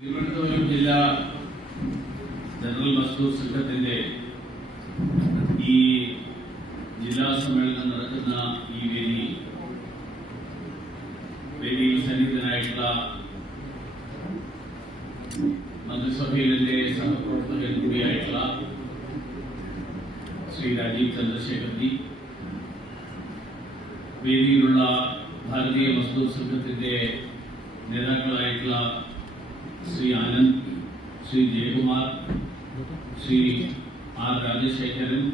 തിരുവനന്തപുരം ജില്ലാ ജനറൽ മസ്ദൂർ സംഘത്തിന്റെ ഈ ജില്ലാ സമ്മേളനം നടക്കുന്ന ഈ വേദി വേദിയിൽ സന്നിഹിതനായിട്ടുള്ള മന്ത്രിസഭയിലെ സഹപ്രവർത്തകൻ കൂടിയായിട്ടുള്ള ശ്രീ രാജീവ് ചന്ദ്രശേഖർജി വേദിയിലുള്ള ഭാരതീയ മസ്ദൂർ സംഘത്തിന്റെ നേതാക്കളായിട്ടുള്ള Shri Anand Shri Jayakumar Shri R Rajasekharan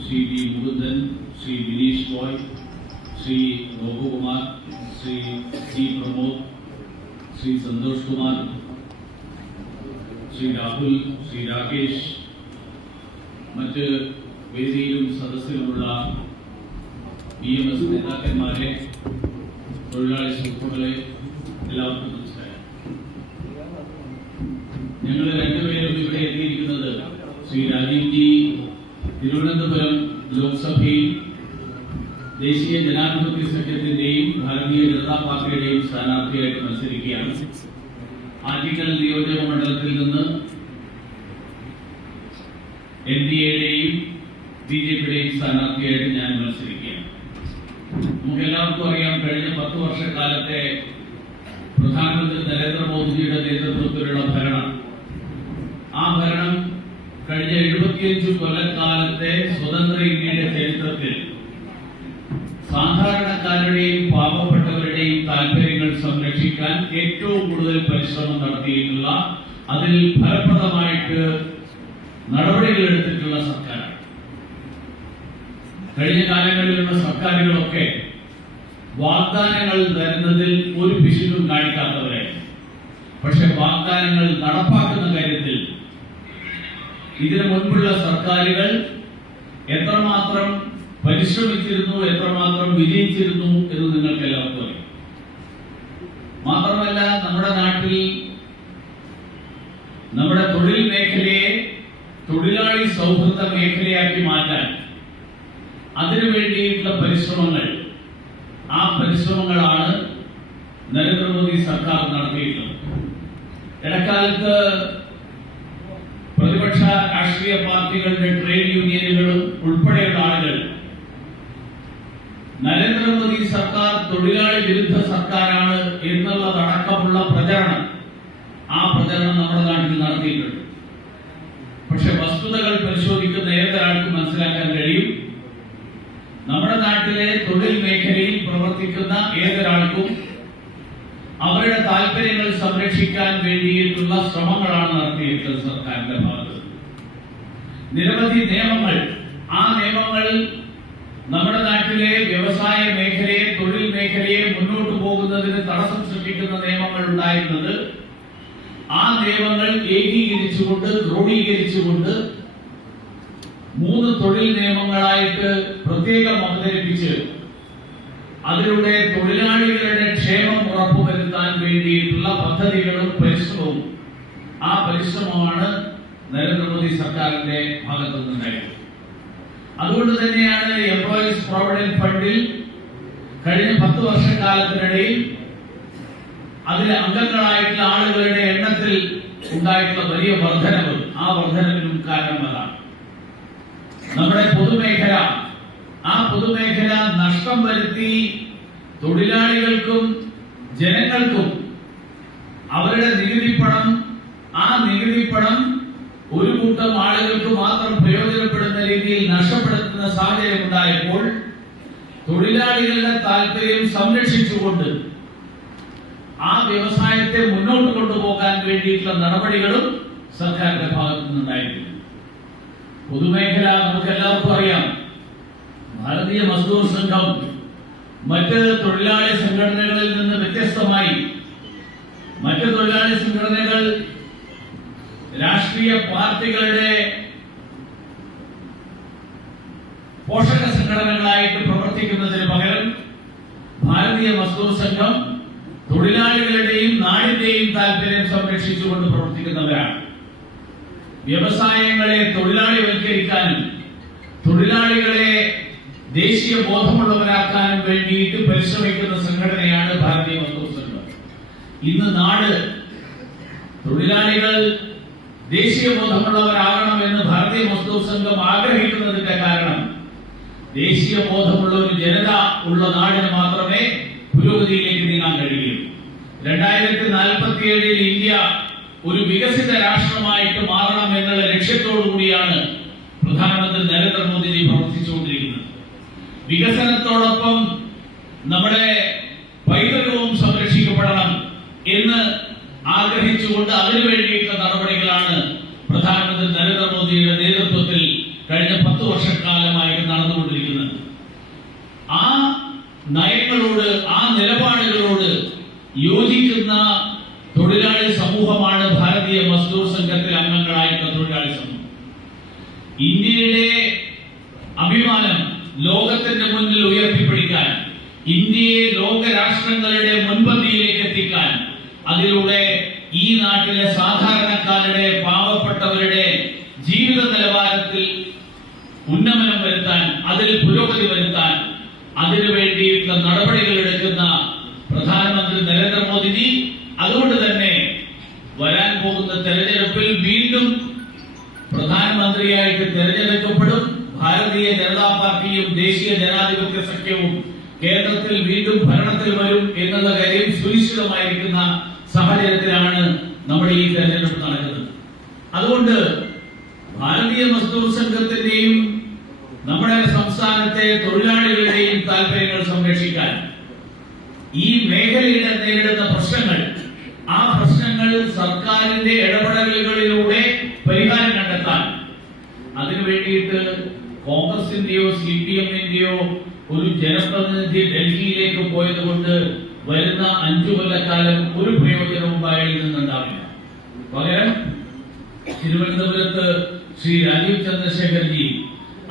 Shri V Mukundan Shri Vineesh Boy Shri Gopakumar Shri G Pramod Shri Santhosh Kumar Shri Rahul Shri Rakesh മറ്റ് വേദിയിലും സദസ്സിലുമുള്ള ബി എം എസ് നേതാക്കന്മാരെ തൊഴിലാളി സുഹൃത്തുക്കളെ എല്ലാവർക്കും നമസ്കാരം ഞങ്ങൾ രണ്ടുപേരും ഇവിടെ എത്തിയിരിക്കുന്നത് ശ്രീ രാജീവ്ജി തിരുവനന്തപുരം ലോക്സഭയിൽ ദേശീയ ജനാധിപത്യ സഖ്യത്തിന്റെയും ഭാരതീയ ജനതാ പാർട്ടിയുടെയും സ്ഥാനാർത്ഥിയായിട്ട് മത്സരിക്കുകയാണ്. ആറ്റിക്കൽ നിയോജക മണ്ഡലത്തിൽ നിന്ന് എൻ ഡി എയുടെയും ബി ജെ പിയുടെയും സ്ഥാനാർത്ഥിയായിട്ട് ഞാൻ മത്സരിക്കുകയാണ്. നമുക്ക് എല്ലാവർക്കും അറിയാം കഴിഞ്ഞ പത്ത് വർഷക്കാലത്തെ പ്രധാനമന്ത്രി നരേന്ദ്രമോദിജിയുടെ നേതൃത്വത്തിലുള്ള കഴിഞ്ഞ എഴുപത്തിയഞ്ചു കൊല്ലക്കാലത്തെ സ്വതന്ത്ര ഇന്ത്യയുടെ ചരിത്രത്തിൽ സാധാരണക്കാരുടെയും പാവപ്പെട്ടവരുടെയും താല്പര്യങ്ങൾ സംരക്ഷിക്കാൻ ഏറ്റവും കൂടുതൽ പരിശ്രമം നടത്തിയിട്ടുള്ള അതിൽ ഫലപ്രദമായിട്ട് നടപടികൾ എടുത്തിട്ടുള്ള സർക്കാരാണ്. കഴിഞ്ഞ കാലങ്ങളിലുള്ള സർക്കാരുകളൊക്കെ വാഗ്ദാനങ്ങൾ തരുന്നതിൽ ഒരു പിശുക്കും കാണിക്കാത്തവരായി പക്ഷെ വാഗ്ദാനങ്ങൾ കാര്യത്തിൽ ഇതിനു മുൻപുള്ള സർക്കാരുകൾ എത്രമാത്രം പരിശ്രമിച്ചിരുന്നു എത്രമാത്രം വിജയിച്ചിരുന്നു എന്ന് നിങ്ങൾക്ക് എല്ലാവർക്കും അറിയാം. മാത്രമല്ല നമ്മുടെ നാട്ടിൽ നമ്മുടെ തൊഴിൽ മേഖലയെ തൊഴിലാളി സൗഹൃദ മേഖലയാക്കി മാറ്റാൻ അതിനു വേണ്ടിയിട്ടുള്ള പരിശ്രമങ്ങൾ ആ പരിശ്രമങ്ങളാണ് നരേന്ദ്രമോദി സർക്കാർ നടത്തിയിട്ടുള്ളത്. ഇടക്കാലത്ത് രാഷ്ട്രീയ പാർട്ടികളുടെ ട്രേഡ് യൂണിയനുകളും ഉൾപ്പെടെയുള്ള ആളുകൾ നരേന്ദ്രമോദി സർക്കാർ തൊഴിലാളി വിരുദ്ധ സർക്കാരാണ് എന്നുള്ളതടക്കമുള്ള പ്രചരണം ആ പ്രചരണം നമ്മുടെ നാട്ടിൽ നടത്തിയിട്ടുണ്ട്. പക്ഷെ വസ്തുതകൾ പരിശോധിക്കുന്ന ഏതൊരാൾക്കും മനസ്സിലാക്കാൻ കഴിയും. നമ്മുടെ നാട്ടിലെ തൊഴിൽ മേഖലയിൽ പ്രവർത്തിക്കുന്ന ഏതൊരാൾക്കും അവരുടെ താല്പര്യങ്ങൾ സംരക്ഷിക്കാൻ വേണ്ടിയിട്ടുള്ള ശ്രമങ്ങളാണ് നടത്തിയിട്ടുള്ളത് സർക്കാരിന്റെ ഭാഗത്ത്. നിരവധി നിയമങ്ങൾ. ആ നിയമങ്ങൾ നമ്മുടെ നാട്ടിലെ വ്യവസായ മേഖലയെ തൊഴിൽ മേഖലയെ മുന്നോട്ട് പോകുന്നതിന് തടസ്സം സൃഷ്ടിക്കുന്ന നിയമങ്ങൾ ഉണ്ടായിരുന്നത് ആ നിയമങ്ങൾ ഏകീകരിച്ചുകൊണ്ട് ക്രോഡീകരിച്ചുകൊണ്ട് മൂന്ന് തൊഴിൽ നിയമങ്ങളായിട്ട് പ്രത്യേകം അവതരിപ്പിച്ച് അതിലൂടെ തൊഴിലാളികളുടെ ക്ഷേമം ഉറപ്പുവരുത്താൻ വേണ്ടിയിട്ടുള്ള പദ്ധതികളും പരിശ്രമവും ആ പരിശ്രമമാണ് നരേന്ദ്രമോദി സർക്കാരിന്റെ ഭാഗത്തു നിന്നായിരുന്നു അതുകൊണ്ട് തന്നെയാണ് എംപ്ലോയീസ് പ്രൊവിഡന്റ് ഫണ്ടിൽ കഴിഞ്ഞ പത്ത് വർഷക്കാലത്തിനിടയിൽ അതിലെ അംഗങ്ങളായിട്ടുള്ള ആളുകളുടെ എണ്ണത്തിൽ ഉണ്ടായിട്ടുള്ള വലിയ വർധനവ് ആ വർധനവിനും കാരണമതാണ് നമ്മുടെ പൊതുമേഖല ആ പൊതുമേഖല നഷ്ടം വരുത്തി തൊഴിലാളികൾക്കും ജനങ്ങൾക്കും അവരുടെ നികുതി പണം ആ നികുതി പണം ഒരു കൂട്ടം ആളുകൾക്ക് മാത്രം പ്രയോജനപ്പെടുന്ന രീതിയിൽ നഷ്ടപ്പെടുത്തുന്ന സാഹചര്യം ഉണ്ടായപ്പോൾ തൊഴിലാളികളുടെ താല്പര്യം സംരക്ഷിച്ചുകൊണ്ട് ആ വ്യവസായത്തെ മുന്നോട്ട് കൊണ്ടുപോകാൻ വേണ്ടിയിട്ടുള്ള നടപടികളും സർക്കാരിന്റെ ഭാഗത്തു നിന്നുണ്ടായിട്ടുണ്ട്. പൊതുമേഖല നമുക്ക് എല്ലാവർക്കും അറിയാം. ഭാരതീയ മസ്ദൂർ സംഘം മറ്റ് തൊഴിലാളി സംഘടനകളിൽ നിന്ന് വ്യത്യസ്തമായി മറ്റ് തൊഴിലാളി സംഘടനകൾ രാഷ്ട്രീയ പാർട്ടികളുടെ പോഷക സംഘടനകളായിട്ട് പ്രവർത്തിക്കുന്നതിന് പകരം ഭാരതീയ മസ്ദൂർ സംഘം തൊഴിലാളികളുടെയും നാടിന്റെയും താല്പര്യം സംരക്ഷിച്ചുകൊണ്ട് പ്രവർത്തിക്കുന്നവരാണ്. വ്യവസായങ്ങളെ തൊഴിലാളിവൽക്കരിക്കാനും തൊഴിലാളികളെ ദേശീയ ബോധമുള്ളവരാക്കാനും വേണ്ടിയിട്ട് പരിശ്രമിക്കുന്ന സംഘടനയാണ് ഭാരതീയ മസ്ദൂർ സംഘം. ഇന്ന് നാട് തൊഴിലാളികൾ ദേശീയ ബോധമുള്ളവരാകണം എന്ന് ഭാരതീയ മുസ്ലിം സംഘം ആഗ്രഹിക്കുന്നതിന്റെ കാരണം ദേശീയ ബോധമുള്ള ഒരു ജനത ഉള്ള നാടിന് മാത്രമേ പുരോഗതിയിലേക്ക് നീങ്ങാൻ കഴിയൂ. രണ്ടായിരത്തി നാൽപ്പത്തി ഏഴിൽ ഇന്ത്യ ഒരു വികസിത രാഷ്ട്രമായിട്ട് മാറണം എന്നുള്ള ലക്ഷ്യത്തോടു കൂടിയാണ് പ്രധാനമന്ത്രി നരേന്ദ്രമോദിജി പ്രവർത്തിച്ചുകൊണ്ടിരിക്കുന്നത്. വികസനത്തോടൊപ്പം നമ്മുടെ പൈതൃകവും സംരക്ഷിക്കപ്പെടണം എന്ന് ആഗ്രഹിച്ചുകൊണ്ട് അതിനു വേണ്ടിയിട്ടുള്ള നടപടികളാണ് പ്രധാനമന്ത്രി നരേന്ദ്രമോദിയുടെ നേതൃത്വത്തിൽ കഴിഞ്ഞ പത്ത് വർഷക്കാലമായിട്ട് നടന്നുകൊണ്ടിരിക്കുന്നത്. ആ നയങ്ങളോട് ആ നിലപാടുകളോട് യോജിക്കുന്ന തൊഴിലാളി സമൂഹമാണ് ഭാരതീയ മസ്ദൂർ സംഘത്തിൽ അംഗങ്ങളായിട്ടുള്ള തൊഴിലാളി സമൂഹം. ഇന്ത്യയുടെ അഭിമാനം ലോകത്തിന്റെ മുന്നിൽ ഉയർത്തിപ്പിടിക്കാൻ ഇന്ത്യയെ ലോകരാഷ്ട്രങ്ങളുടെ മുൻപന്തിയിലേക്ക് എത്തിക്കാൻ അതിലൂടെ നാട്ടിലെ സാധാരണക്കാരുടെ പാവപ്പെട്ടവരുടെ ജീവിത നിലവാരത്തിൽ ഉന്നമനം വരുത്താൻ അതിൽ പുരോഗതി വരുത്താൻ അതിനു വേണ്ടിയിട്ടുള്ള നടപടികൾ എടുക്കുന്ന പ്രധാനമന്ത്രി നരേന്ദ്രമോദിജി അതുകൊണ്ട് തന്നെ വരാൻ പോകുന്ന തെരഞ്ഞെടുപ്പിൽ വീണ്ടും പ്രധാനമന്ത്രിയായിട്ട് തെരഞ്ഞെടുക്കപ്പെടും. ഭാരതീയ ജനതാ പാർട്ടിയും ദേശീയ ജനാധിപത്യ സഖ്യവും കേരളത്തിൽ വീണ്ടും ഭരണത്തിൽ വരും എന്നുള്ള കാര്യം സുനിശ്ചിതമായിരിക്കുന്ന സാഹചര്യത്തിലാണ് നമ്മുടെ ഈ തെരഞ്ഞെടുപ്പ് നടക്കുന്നത് അതുകൊണ്ട് ഭാരതീയ മസ്ദൂർ സംഘത്തിന്റെയും നമ്മുടെ സംസ്ഥാനത്തെ തൊഴിലാളികളുടെയും താല്പര്യങ്ങൾ സംരക്ഷിക്കാൻ ഈ മേഖലയുടെ നേരിടുന്ന പ്രശ്നങ്ങൾ ആ പ്രശ്നങ്ങൾ സർക്കാരിന്റെ ഇടപെടലുകളിലൂടെ പരിഹാരം കണ്ടെത്താൻ അതിനു വേണ്ടിയിട്ട് കോൺഗ്രസിന്റെയോ സി പി എമ്മിന്റെയോ ഒരു ജനപ്രതിനിധി ഡൽഹിയിലേക്ക് പോയത് കൊണ്ട് വരുന്ന അഞ്ചു കൊല്ലക്കാലം ഒരു പ്രയോജനവും അയാളിൽ നിന്നുണ്ടാവില്ല. പകരം തിരുവനന്തപുരത്ത് ശ്രീ രാജീവ് ചന്ദ്രശേഖർജി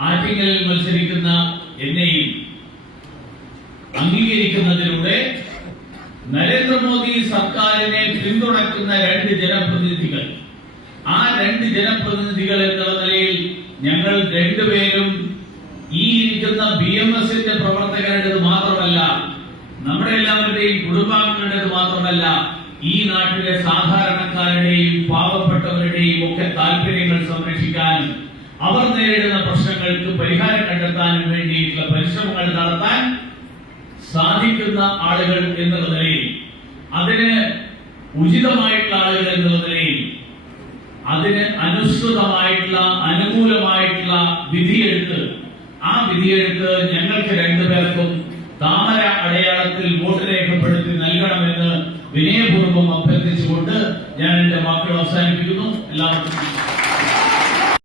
ആറ്റിങ്ങലിൽ മത്സരിക്കുന്ന എന്നെയും അംഗീകരിക്കുന്നതിലൂടെ നരേന്ദ്രമോദി സർക്കാരിനെ പിന്തുണയ്ക്കുന്ന രണ്ട് ജനപ്രതിനിധികൾ ആ രണ്ട് ജനപ്രതിനിധികൾ എന്നുള്ള നിലയിൽ ഞങ്ങൾ രണ്ടുപേരും ഈ ഇരിക്കുന്ന ബി എം എസിന്റെ പ്രവർത്തകരുടേത് മാത്രമല്ല നമ്മുടെ എല്ലാവരുടെയും കുടുംബാംഗങ്ങളുടേത് മാത്രമല്ല ഈ നാട്ടിലെ സാധാരണക്കാരുടെയും പാവപ്പെട്ടവരുടെയും ഒക്കെ താല്പര്യങ്ങൾ സംരക്ഷിക്കാനും അവർ നേരിടുന്ന പ്രശ്നങ്ങൾക്ക് പരിഹാരം കണ്ടെത്താനും വേണ്ടിയിട്ടുള്ള പരിശ്രമങ്ങൾ നടത്താൻ സാധിക്കുന്ന ആളുകൾ എന്നുള്ള നിലയിൽ അതിന് ഉചിതമായിട്ടുള്ള ആളുകൾ എന്നുള്ള നിലയിൽ അതിന് അനുസൃതമായിട്ടുള്ള അനുകൂലമായിട്ടുള്ള വിധിയെടുത്ത് ആ വിധിയെടുത്ത് ഞങ്ങൾക്ക് രണ്ടുപേർക്കും താമര അടയാളത്തിൽ വോട്ട് രേഖപ്പെടുത്തി നൽകണമെന്ന് വിനയപൂർവം അഭ്യർത്ഥിച്ചുകൊണ്ട് ഞാൻ എന്റെ വാക്കുകൾ അവസാനിപ്പിക്കുന്നു. എല്ലാവർക്കും